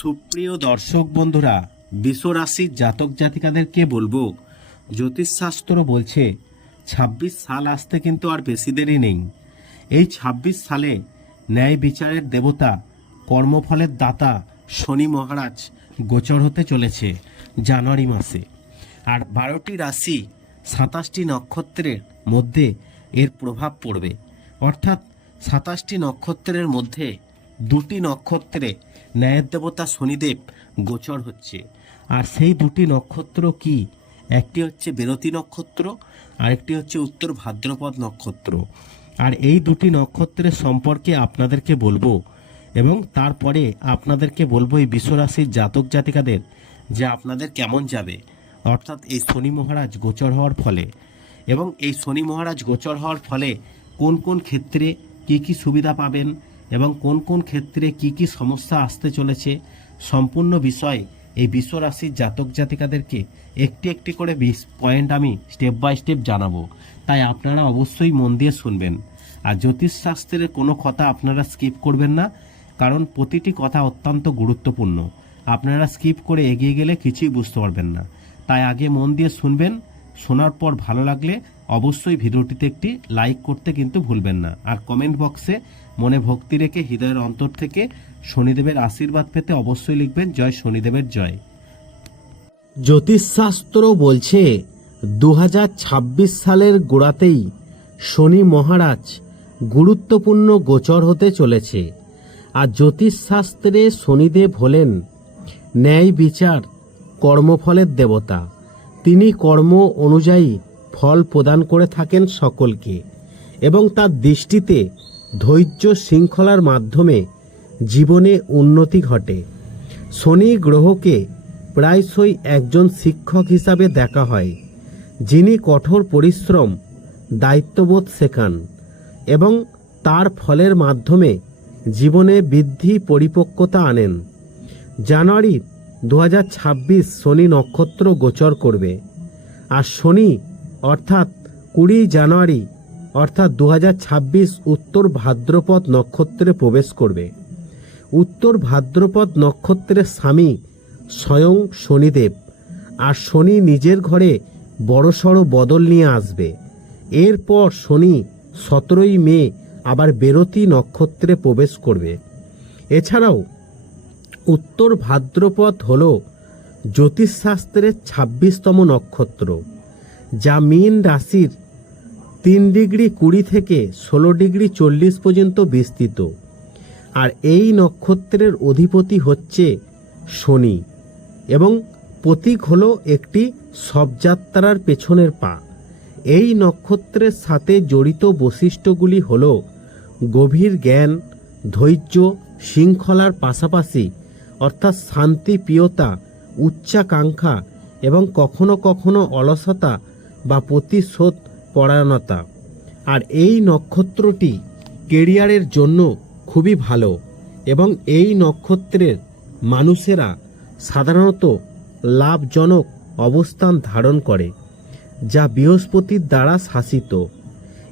সুপ্রিয় দর্শক বন্ধুরা, বিশ্বরাশির জাতক জাতিকাদেরকে বলব, জ্যোতিষশাস্ত্র বলছে ২৬ সাল আসতে কিন্তু আর বেশি দেরি নেই। এই ২৬ সালে ন্যায় বিচারের দেবতা, কর্মফলের দাতা শনি মহারাজ গোচর হতে চলেছে জানুয়ারি মাসে। আর বারোটি রাশি সাতাশটি নক্ষত্রের মধ্যে এর প্রভাব পড়বে। অর্থাৎ সাতাশটি নক্ষত্রের মধ্যে দুটি নক্ষত্রে ন্যায়ের দেবতা শনিদেব গোচর হচ্ছে। আর সেই দুটি নক্ষত্র কি? একটি হচ্ছে বেরতি নক্ষত্র, আরেকটি হচ্ছে উত্তর ভাদ্রপদ নক্ষত্র। আর এই দুটি নক্ষত্রের সম্পর্কে আপনাদেরকে বলব এবং তারপরে আপনাদেরকে বলব এই বিশ্বরাশির জাতক জাতিকাদের যে আপনাদের কেমন যাবে। অর্থাৎ এই শনি মহারাজ গোচর হওয়ার ফলে এবং এই শনি মহারাজ গোচর হওয়ার ফলে কোন কোন ক্ষেত্রে কি কি সুবিধা পাবেন এবং কোন কোন ক্ষেত্রে কি কি সমস্যা আসতে চলেছে সম্পূর্ণ বিষয় এই বিশ্বরাশির জাতক জাতিকাদেরকে একটি একটি করে বিশ পয়েন্ট আমি স্টেপ বাই স্টেপ জানাব। তাই আপনারা অবশ্যই মন দিয়ে শুনবেন। আর জ্যোতিষশাস্ত্রের কোনো কথা আপনারা স্কিপ করবেন না, কারণ প্রতিটি কথা অত্যন্ত গুরুত্বপূর্ণ। আপনারা স্কিপ করে এগিয়ে গেলে কিছুই বুঝতে পারবেন না। তাই আগে মন দিয়ে শুনবেন, শোনার পর ভালো লাগলে অবশ্যই ভিডিওটিতে একটি লাইক করতে কিন্তু ভুলবেন না। আর কমেন্ট বক্সে মনে ভক্তি রেখে হৃদয়ের অন্তর থেকে শনিদেবের আশীর্বাদ পেতে অবশ্যই লিখবেন, জয় শনিদেবের জয় জ্যোতিষশাস্ত্র বলছে দু হাজার ছাব্বিশ সালের গোড়াতেই শনি মহারাজ গুরুত্বপূর্ণ গোচর হতে চলেছে। আর জ্যোতিষশাস্ত্রে শনিদেব হলেন ন্যায় বিচার, কর্মফলের দেবতা। তিনি কর্ম অনুযায়ী ফল প্রদান করে থাকেন সকলকে এবং তার দৃষ্টিতে ধৈর্য শৃঙ্খলার মাধ্যমে জীবনে উন্নতি ঘটে। শনি গ্রহকে প্রায়শই একজন শিক্ষক হিসাবে দেখা হয়, যিনি কঠোর পরিশ্রম, দায়িত্ববোধ শেখান এবং তার ফলের মাধ্যমে জীবনে বৃদ্ধি পরিপক্কতা আনেন। জানুয়ারি দু হাজার ছাব্বিশ শনি নক্ষত্র গোচর করবে। আর শনি, অর্থাৎ কুড়ি জানুয়ারি অর্থাৎ দু হাজার ছাব্বিশ উত্তর ভাদ্রপদ নক্ষত্রে প্রবেশ করবে। উত্তর ভাদ্রপদ নক্ষত্রের স্বামী স্বয়ং শনিদেব আর শনি নিজের ঘরে বড়সড় বদল নিয়ে আসবে। এরপর শনি সতেরোই মে আবার বেরতি নক্ষত্রে প্রবেশ করবে। এছাড়াও উত্তর ভাদ্রপদ হল জ্যোতিষশাস্ত্রের ছাব্বিশতম নক্ষত্র, যা মীন রাশির তিন ডিগ্রি কুড়ি থেকে ষোলো ডিগ্রি চল্লিশ পর্যন্ত বিস্তৃত। আর এই নক্ষত্রের অধিপতি হচ্ছে শনি এবং প্রতীক হলো একটি শবযাত্রার পেছনের পা। এই নক্ষত্রের সাথে জড়িত বৈশিষ্ট্যগুলি হল গভীর জ্ঞান, ধৈর্য, শৃঙ্খলার পাশাপাশি অর্থাৎ শান্তিপ্রিয়তা, উচ্চাকাঙ্ক্ষা এবং কখনো কখনো অলসতা বা প্রতিশোধ পরায়ণতা। আর এই নক্ষত্রটি কেরিয়ারের জন্য খুবই ভালো এবং এই নক্ষত্রের মানুষেরা সাধারণত লাভজনক অবস্থান ধারণ করে, যা বৃহস্পতির দ্বারা শাসিত।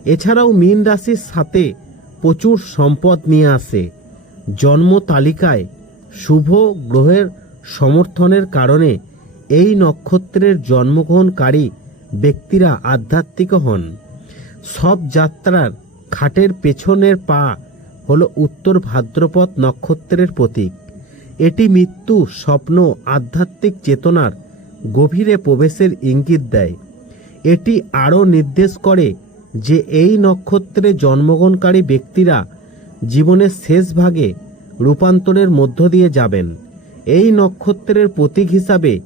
এছাড়াও মীন রাশির সাথে প্রচুর সম্পদ নিয়ে আসে। জন্ম তালিকায় শুভ গ্রহের সমর্থনের কারণে এই নক্ষত্রের জন্মগ্রহণকারী ব্যক্তিরা আধ্যাত্মিক হন। সব যাত্রার খাটের পেছনের পা হল উত্তর ভাদ্রপদ নক্ষত্রের প্রতীক। এটি মৃত্যু, স্বপ্ন, আধ্যাত্মিক চেতনার গভীরে প্রবেশের ইঙ্গিত দেয়। এটি আরও নির্দেশ করে যে এই নক্ষত্রে জন্মগ্রহণকারী ব্যক্তিরা জীবনের শেষ ভাগে রূপান্তরের মধ্য দিয়ে যাবেন। এই নক্ষত্রের প্রতীক হিসাবে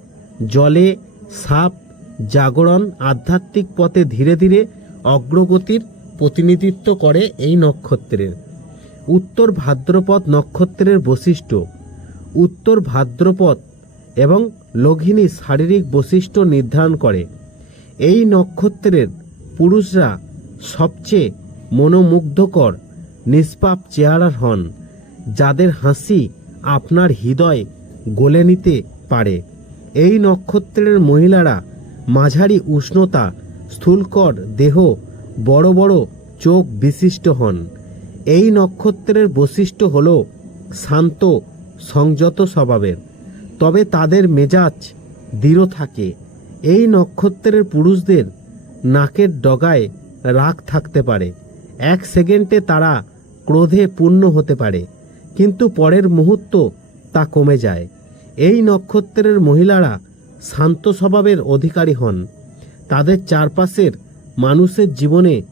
জলে সাপ জাগরণ আধ্যাত্মিক পথে ধীরে ধীরে অগ্রগতির প্রতিনিধিত্ব করে এই নক্ষত্রের। উত্তর ভাদ্রপদ নক্ষত্রের বৈশিষ্ট্য। উত্তর ভাদ্রপদ এবং লঘিনী শারীরিক বৈশিষ্ট্য নির্ধারণ করে। এই নক্ষত্রের পুরুষরা সবচেয়ে মনোমুগ্ধকর, নিষ্পাপ চেহারার হন, যাদের হাসি আপনার হৃদয় গলে নিতে পারে। এই নক্ষত্রের মহিলারা মাঝারি উষ্ণতা, স্থূলকর দেহ, বড় বড় চোখ বিশিষ্ট হন। এই নক্ষত্রের বৈশিষ্ট্য হল শান্ত, সংযত স্বভাবের। তবে তাদের মেজাজ দৃঢ় থাকে। এই নক্ষত্রের পুরুষদের নাকের ডগায় রাগ থাকতে পারে। এক সেকেন্ডে তারা ক্রোধে পূর্ণ হতে পারে, কিন্তু পরের মুহূর্ত তা কমে যায়। এই নক্ষত্রের মহিলারা শান্ত স্বভাবের অধিকারী হন। তাদের চারপাশের মানুষের জীবনে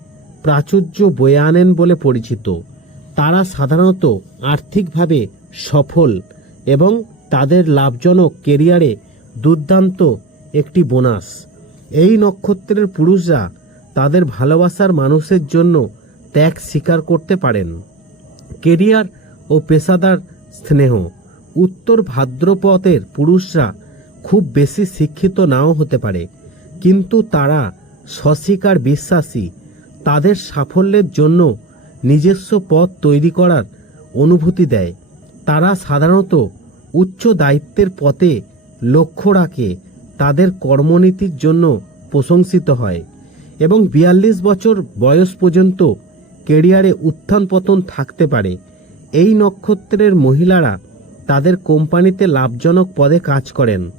প্রাচুর্য বয়ে আনেন বলে পরিচিত। তারা সাধারণত আর্থিকভাবে সফল এবং তাদের লাভজনক কেরিয়ারে দুর্দান্ত একটি বোনাস। এই নক্ষত্রের পুরুষরা তাদের ভালোবাসার মানুষের জন্য ত্যাগ স্বীকার করতে পারেন। কেরিয়ার ও পেশাদার স্নেহ। উত্তর ভাদ্রপথের পুরুষরা খুব বেশি শিক্ষিত নাও হতে পারে। কিন্তু তারা স্বস্বীকার বিশ্বাসী। তাদের সাফল্যের জন্য নিজস্ব পথ তৈরি করার অনুভূতি দেয়। তারা সাধারণত উচ্চ দায়িত্বের পথে লক্ষ্য রাখে, তাদের কর্মনীতির জন্য প্রশংসিত হয় এবং বিয়াল্লিশ বছর বয়স পর্যন্ত কেরিয়ারে উত্থান পতন থাকতে পারে। এই নক্ষত্রের মহিলারা তাদের কোম্পানিতে লাভজনক পদে কাজ করেন।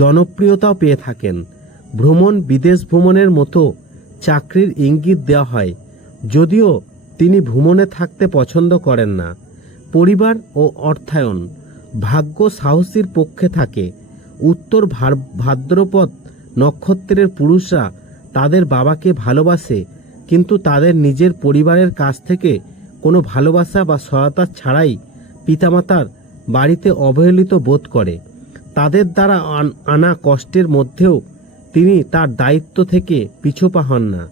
জনপ্রিয়তাও পেয়ে থাকেন। ভ্রমণ বিদেশ ভ্রমণের মতো চাকরির ইঙ্গিত দেওয়া হয়, যদিও তিনি ভ্রমণে থাকতে পছন্দ করেন না। পরিবার ও অর্থায়ন, ভাগ্য সাহসীর পক্ষে থাকে। উত্তর ভাদ্রপদ নক্ষত্রের পুরুষরা তাদের বাবাকে ভালোবাসে, কিন্তু তাদের নিজের পরিবারের কাছ থেকে কোনো ভালোবাসা বা সহায়তা ছাড়াই পিতামাতার বাড়িতে অবহেলিত বোধ করে। তাদের দ্বারা আনা কষ্টের মধ্যেও তিনি তার দায়িত্ব থেকে পিছুপা হন না।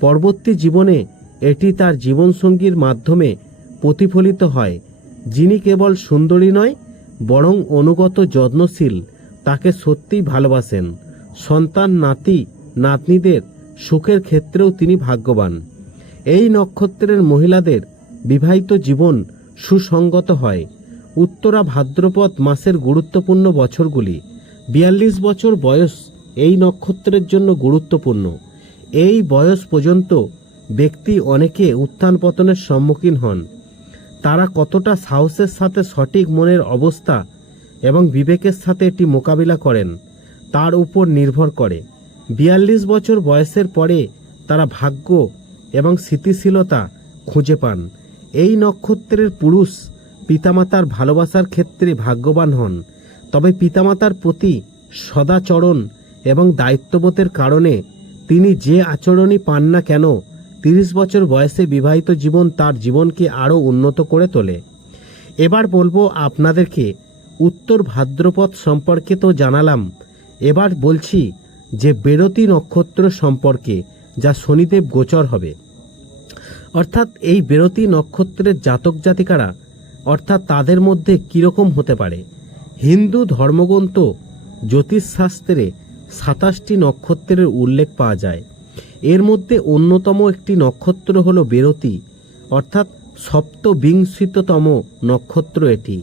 পরবর্তী জীবনে এটি তার জীবনসঙ্গীর মাধ্যমে প্রতিফলিত হয়। যিনি কেবল সুন্দরী নয়, বরং অনুগত যত্নশীল, তাকে সত্যিই ভালোবাসেন। সন্তান, নাতি, নাতনিদের সুখের ক্ষেত্রেও তিনি ভাগ্যবান। এই নক্ষত্রের মহিলাদের বিবাহিত জীবন সুসঙ্গত হয়। উত্তরা ভাদ্রপদ মাসের গুরুত্বপূর্ণ বছরগুলি। বিয়াল্লিশ বছর বয়স এই নক্ষত্রের জন্য গুরুত্বপূর্ণ। এই বয়স পর্যন্ত ব্যক্তি অনেকে উত্থান পতনের সম্মুখীন হন। তারা কতটা সাহসের সাথে সঠিক মনের অবস্থা এবং বিবেকের সাথে এটি মোকাবিলা করেন, তার উপর নির্ভর করে। বিয়াল্লিশ বছর বয়সের পরে তারা ভাগ্য এবং স্থিতিশীলতা খুঁজে পান। এই নক্ষত্রের পুরুষ পিতামাতার ভালোবাসার ক্ষেত্রে ভাগ্যবান হন। তবে পিতামাতার প্রতি সদাচরণ এবং দায়িত্ববোধের কারণে তিনি যে আচরণই পান না কেন, তিরিশ বছর বয়সে বিবাহিত জীবন তার জীবনকে আরও উন্নত করে তোলে। এবার বলব আপনাদেরকে, উত্তর ভাদ্রপদ সম্পর্কে তো জানালাম। এবার বলছি যে বেরতি নক্ষত্র সম্পর্কে, যা শনিদেব গোচর হবে। অর্থাৎ এই বেরতি নক্ষত্রের জাতক জাতিকারা অর্থাৎ তাদের মধ্যে কীরকম হতে পারে? হিন্দু ধর্মগ্রন্থ জ্যোতিষশাস্ত্রে সাতাশটি নক্ষত্রের উল্লেখ পাওয়া যায়। এর মধ্যে অন্যতম একটি নক্ষত্র হলো বেরতি, অর্থাৎ সপ্তবিংশিততম নক্ষত্র এটি।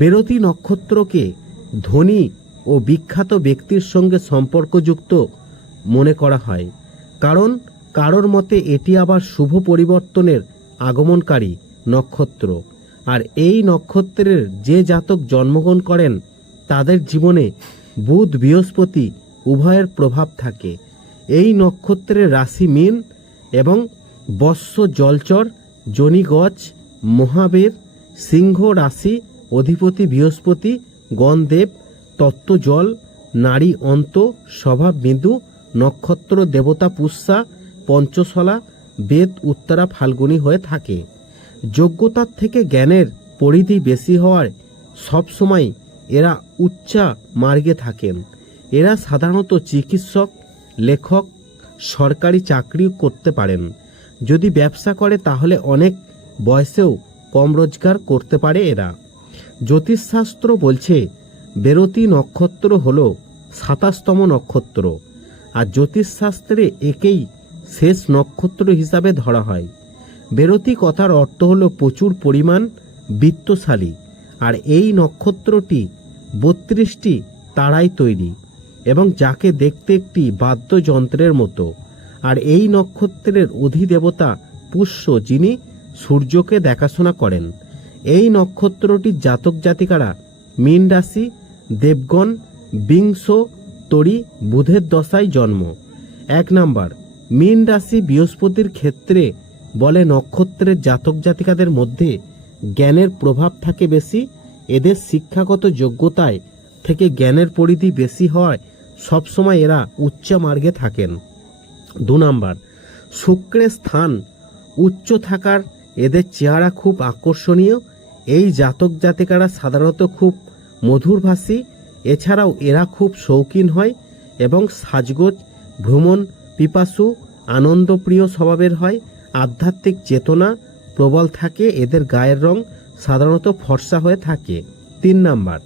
বেরতি নক্ষত্রকে ধনী ও বিখ্যাত ব্যক্তির সঙ্গে সম্পর্কযুক্ত মনে করা হয়, কারণ কারোর মতে এটি আবার শুভ পরিবর্তনের আগমনকারী নক্ষত্র। আর এই নক্ষত্রের যে জাতক জন্মগ্রহণ করেন, তাদের জীবনে বুধ, বৃহস্পতি উভয়ের প্রভাব থাকে। এই নক্ষত্রের রাশি মিন এবং বৎস, জলচর, জনিগজ, মহাবীর, সিংহ রাশি, অধিপতি, বৃহস্পতি, গণদেব, তত্ত্বজল, নারী অন্ত স্বভাব বিন্দু নক্ষত্র দেবতা পুষ্যা, পঞ্চশলা, বেদ, উত্তরা, ফাল্গুনী হয়ে থাকে। যোগ্যতার থেকে জ্ঞানের পরিধি বেশি হওয়ায় সবসময় এরা উচ্চা মার্গে থাকেন। এরা সাধারণত চিকিৎসক, লেখক, সরকারি চাকরি করতে পারেন। যদি ব্যবসা করে তাহলে অনেক বয়সেও কম রোজগার করতে পারে এরা। জ্যোতিষশাস্ত্র বলছে, বেরতি নক্ষত্র হল সাতাশতম নক্ষত্র। আর জ্যোতিষশাস্ত্রে একেই শেষ নক্ষত্র হিসাবে ধরা হয়। বেরতি কথার অর্থ হলো প্রচুর পরিমাণ বৃত্তশালী, আর এই নক্ষত্রটি বত্রিশটি তারাই তৈরি এবং যাকে দেখতে একটি বাদ্যযন্ত্রের মতো। আর এই নক্ষত্রের অধিদেবতা পুষ্য, যিনি সূর্যকে দেখাশোনা করেন। এই নক্ষত্রটির জাতক জাতিকারা মীন রাশি, দেবগণ, বিংশ, তরি, বুধের দশায় জন্ম। এক নাম্বার, মীন রাশি বৃহস্পতির ক্ষেত্রে বলে নক্ষত্রের জাতক জাতিকাদের মধ্যে জ্ঞানের প্রভাব থাকে বেশি, এদের শিক্ষাগত যোগ্যতায় থেকে জ্ঞানের পরিধি বেশি হয় সবসময় এরা উচ্চ মার্গে থাকেন। দু নম্বর, শুক্রের স্থান উচ্চ থাকার এদের চেহারা খুব আকর্ষণীয়। এই জাতক জাতিকারা সাধারণত খুব মধুরভাষী, এছাড়াও এরা খুব শৌখিন হয় এবং সাজগোজ, ভ্রমণ, পিপাসু, আনন্দপ্রিয় স্বভাবের হয়। আধ্যাত্মিক চেতনা প্রবল থাকে, এদের গায়ের রং সাধারণত ফর্সা হয়ে থাকে। তিন নাম্বার,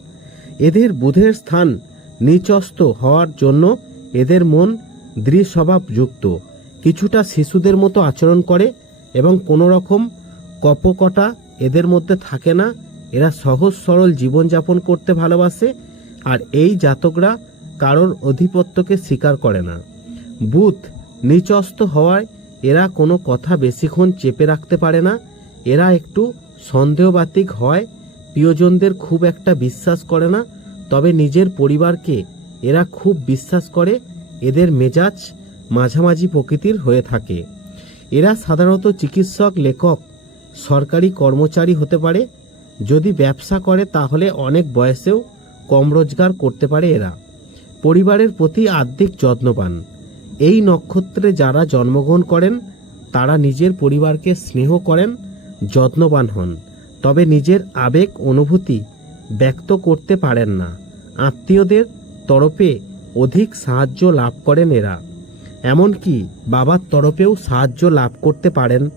এদের বুধের স্থান নিচস্ত হওয়ার জন্য এদের মন দৃঢ় স্বভাবযুক্ত কিছুটা শিশুদের মতো আচরণ করে এবং কোনো রকম কপকটা এদের মধ্যে থাকে না। এরা সহজ সরল জীবনযাপন করতে ভালোবাসে আর এই জাতকরা কারোর অধিপত্যকে স্বীকার করে না। বুধ নিচস্ত হওয়ায় এরা কোনো কথা বেশিক্ষণ চেপে রাখতে পারে না। এরা একটু সন্দেহবাতিক হয়, প্রিয়জনদের খুব একটা বিশ্বাস করে না, তবে নিজের পরিবারকে এরা খুব বিশ্বাস করে, এদের মেজাজ মাঝামাঝি প্রকৃতির হয়ে থাকে। এরা সাধারণত চিকিৎসক, লেখক, সরকারি কর্মচারী হতে পারে। যদি ব্যবসা করে, তাহলে অনেক বয়সেও কম রোজগার করতে পারে এরা। পরিবারের প্রতি আর্থিক যত্নবান। এই নক্ষত্রে যারা জন্মগ্রহণ করেন, তারা নিজের পরিবারকে স্নেহ করেন, যত্নবান হন। তবে নিজের আবেগ, অনুভূতি ব্যক্ত করতে পারেন না। আত্মীয়দের তরফে অধিক সাহায্য লাভ করেন এরা। এমনকি বাবার তরফেও সাহায্য লাভ করতে পারেন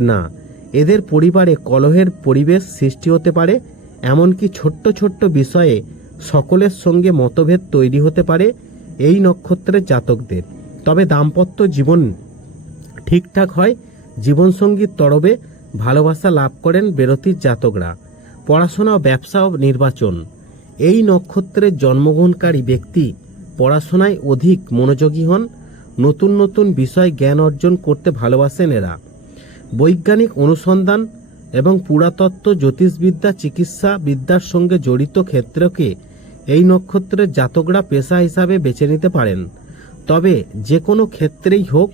না। এদের পরিবারে কলহের পরিবেশ সৃষ্টি হতে পারে, এমনকি ছোট্ট ছোট্ট বিষয়ে সকলের সঙ্গে মতভেদ তৈরি হতে পারে এই নক্ষত্রের জাতকদের। তবে দাম্পত্য জীবন ঠিকঠাক হয়, জীবনসঙ্গীর তরবে ভালোবাসা লাভ করেন বেরতির জাতকরা, পড়াশোনা ও ব্যবসা ও নির্বাচন। এই নক্ষত্রের জন্মগ্রহণকারী ব্যক্তি পড়াশোনায় অধিক মনোযোগী হন, নতুন নতুন বিষয় জ্ঞান অর্জন করতে ভালোবাসেন এরা। বৈজ্ঞানিক অনুসন্ধান এবং পুরাতত্ত্ব জ্যোতিষবিদ্যা চিকিৎসা বিদ্যার সঙ্গে জড়িত ক্ষেত্রকে এই নক্ষত্রের জাতকরা পেশা হিসাবে বেছে নিতে পারেন। তবে যে কোনো ক্ষেত্রেই হোক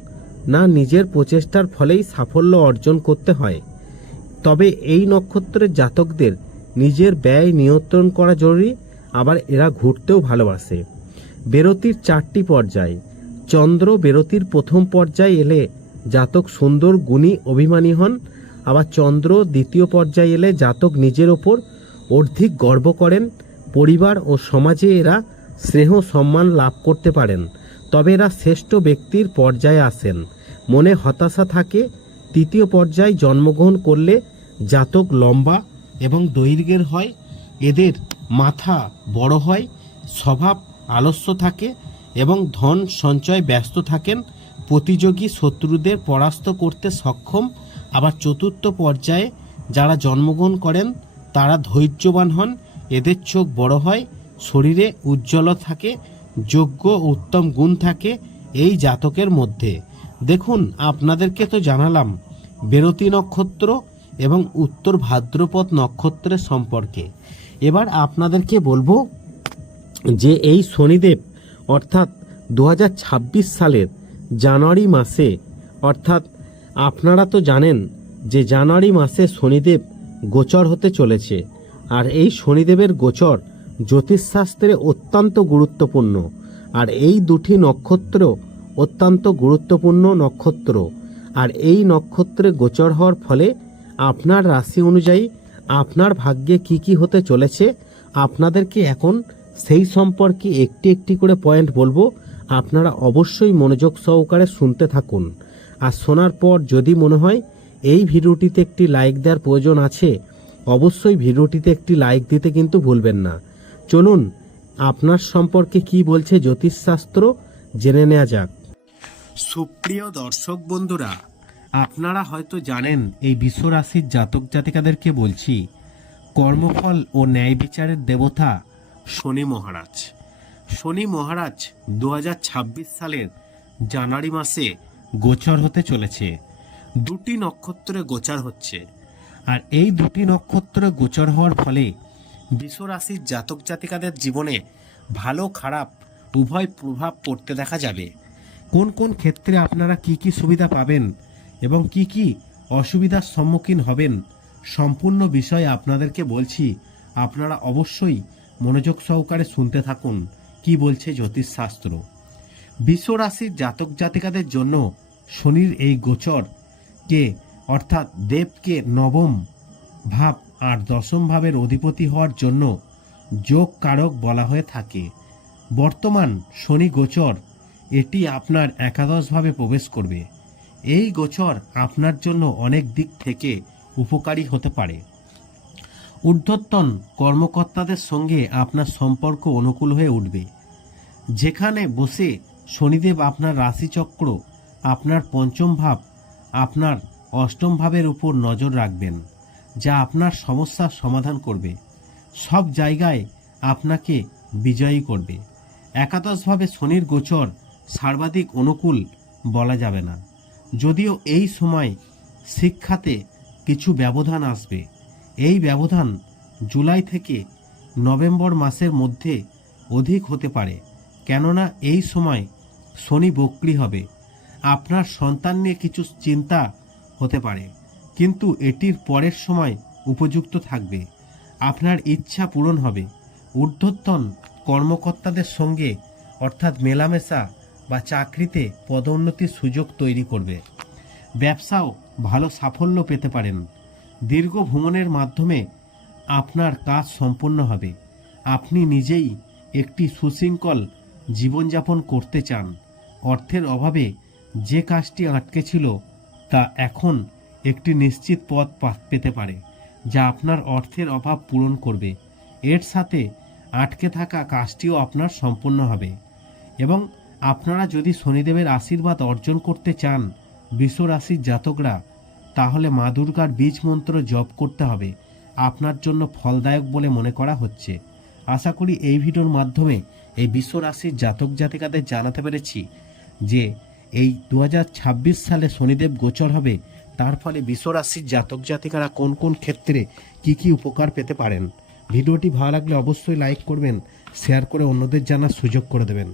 না নিজের প্রচেষ্টার ফলেই সাফল্য অর্জন করতে হয়। তবে এই নক্ষত্রের জাতকদের নিজের ব্যয় নিয়ন্ত্রণ করা জরুরি, আবার এরা ঘুরতেও ভালোবাসে। বেরতির চারটি পর্যায়। চন্দ্র বেরতির প্রথম পর্যায়ে এলে জাতক সুন্দর গুণী অভিমানী হন, আবার চন্দ্র দ্বিতীয় পর্যায়ে এলে জাতক নিজের ওপর অর্ধিক গর্ব করেন। পরিবার ও সমাজে এরা স্নেহ সম্মান লাভ করতে পারেন। তবে এরা শ্রেষ্ঠ ব্যক্তির পর্যায়ে আসেন মনে হতাশা থাকে, তৃতীয় পর্যায়ে জন্মগ্রহণ করলে জাতক লম্বা এবং দৈর্ঘ্যের হয়, এদের মাথা বড় হয়, স্বভাব আলস্য থাকে এবং ধন সঞ্চয় ব্যস্ত থাকেন, প্রতিযোগী শত্রুদের পরাস্ত করতে সক্ষম। আবার চতুর্থ পর্যায়ে যারা জন্মগ্রহণ করেন, তারা ধৈর্যবান হন, এদের চোখ বড় হয়, শরীরে উজ্জ্বল থাকে যোগ্য উত্তম গুণ থাকে এই জাতকের মধ্যে। দেখুন, আপনাদেরকে তো জানালাম, বেরতি নক্ষত্র এবং উত্তর ভাদ্রপদ নক্ষত্রের সম্পর্কে। এবার আপনাদেরকে বলব যে এই শনিদেব, অর্থাৎ দু হাজার ছাব্বিশ সালের জানুয়ারি মাসে, অর্থাৎ আপনারা তো জানেন যে জানুয়ারি মাসে শনিদেব গোচর হতে চলেছে। আর এই শনিদেবের গোচর জ্যোতিষশাস্ত্রে অত্যন্ত গুরুত্বপূর্ণ। আর এই দুটি নক্ষত্র অত্যন্ত গুরুত্বপূর্ণ নক্ষত্র। আর এই নক্ষত্রে গোচর হওয়ার ফলে আপনার রাশি অনুযায়ী আপনার ভাগ্যে কি কি হতে চলেছে, আপনাদেরকে এখন সেই সম্পর্কে একটি একটি করে পয়েন্ট বলব। আপনারা অবশ্যই মনোযোগ সহকারে শুনতে থাকুন। আর শোনার পর যদি মনে হয় এই ভিডিওটিতে একটি লাইক দেওয়ার প্রয়োজন আছে, অবশ্যই ভিডিওটিতে একটি লাইক দিতে কিন্তু ভুলবেন না। চলুন, আপনার সম্পর্কে কি বলছে জ্যোতিষশাস্ত্র জেনে নেওয়া যাক। সুপ্রিয় দর্শক বন্ধুরা, আপনারা হয়তো জানেন এই বিশ্বরাশির জাতক জাতিকাদেরকে বলছি, কর্মফল ও ন্যায় বিচারের দেবতা শনি মহারাজ। শনি মহারাজ দু হাজার ছাব্বিশ সালের জানুয়ারি মাসে গোচর হতে চলেছে। দুটি নক্ষত্রে গোচার হচ্ছে। আর এই দুটি নক্ষত্র গোচর হওয়ার ফলে বিশ্বরাশির জাতক জাতিকাদের জীবনে ভালো খারাপ উভয় প্রভাব পড়তে দেখা যাবে। কোন কোন ক্ষেত্রে আপনারা কি কি সুবিধা পাবেন এবং কি কি অসুবিধার সম্মুখীন হবেন সম্পূর্ণ বিষয় আপনাদেরকে বলছি। আপনারা অবশ্যই মনোযোগ সহকারে শুনতে থাকুন, কি বলছে জ্যোতিষশাস্ত্র বিশ্বরাশির জাতক জাতিকাদের জন্য শনির এই গোচর কে, অর্থাৎ দেবকে নবম ভাব আর দশম ভাবের অধিপতি হওয়ার জন্য যোগ কারক বলা হয়ে থাকে। বর্তমান শনি গোচর, এটি আপনার একাদশভাবে প্রবেশ করবে। এই গোচর আপনার জন্য অনেক দিক থেকে উপকারী হতে পারে। ঊর্ধ্বতন কর্মকর্তাদের সঙ্গে আপনার সম্পর্ক অনুকূল হয়ে উঠবে। যেখানে বসে শনিদেব আপনার রাশিচক্র, আপনার পঞ্চম ভাব, আপনার অষ্টম ভাবের উপর নজর রাখবেন। যা আপনার সমস্যার সমাধান করবে। সব জায়গায় আপনাকে বিজয়ী করবে। একাদশভাবে শনির গোচর সর্বাধিক অনুকূল বলা যাবে না। যদিও এই সময় শিক্ষাতে কিছু ব্যবধান আসবে। এই ব্যবধান জুলাই থেকে নভেম্বর মাসের মধ্যে অধিক হতে পারে। কেননা এই সময় শনি বক্রি হবে। আপনার সন্তান নিয়ে কিছু চিন্তা হতে পারে। কিন্তু এটির পরের সময় উপযুক্ত থাকবে। আপনার ইচ্ছা পূরণ হবে। ঊর্ধ্বতন কর্মকর্তাদের সঙ্গে, অর্থাৎ মেলামেশা বা চাকরিতে পদোন্নতির সুযোগ তৈরি করবে। ব্যবসাও ভালো সাফল্য পেতে পারেন। দীর্ঘ ভ্রমণের মাধ্যমে আপনার কাজ সম্পন্ন হবে। আপনি নিজেই একটি সুশৃঙ্খল জীবনযাপন করতে চান। অর্থের অভাবে যে কাজটি আটকে ছিল তা এখন একটি নিশ্চিত পথ পেতে পারে, যা আপনার অর্থের অভাব পূরণ করবে। এর সাথে আটকে থাকা কাজটিও আপনার সম্পন্ন হবে। এবং আপনারা যদি শনিদেবের আশীর্বাদ অর্জন করতে চান, বিশ্বরাশির জাতকরা, তাহলে মা দুর্গার বীজ মন্ত্র জপ করতে হবে। আপনার জন্য ফলদায়ক বলে মনে করা হচ্ছে। আশা করি এই ভিডিওর মাধ্যমে এই বিশ্বরাশির জাতক জাতিকাদের জানাতে পেরেছি যে এই দু হাজার ছাব্বিশ সালে শনিদেব গোচর হবে তার ফলে বিশ্বরাশির জাতক জাতিকারা কোন কোন ক্ষেত্রে কি কি উপকার পেতে পারেন? ভিডিওটি ভালো লাগলে অবশ্যই লাইক করবেন শেয়ার করে অন্যদের জানার সুযোগ করে দেবেন।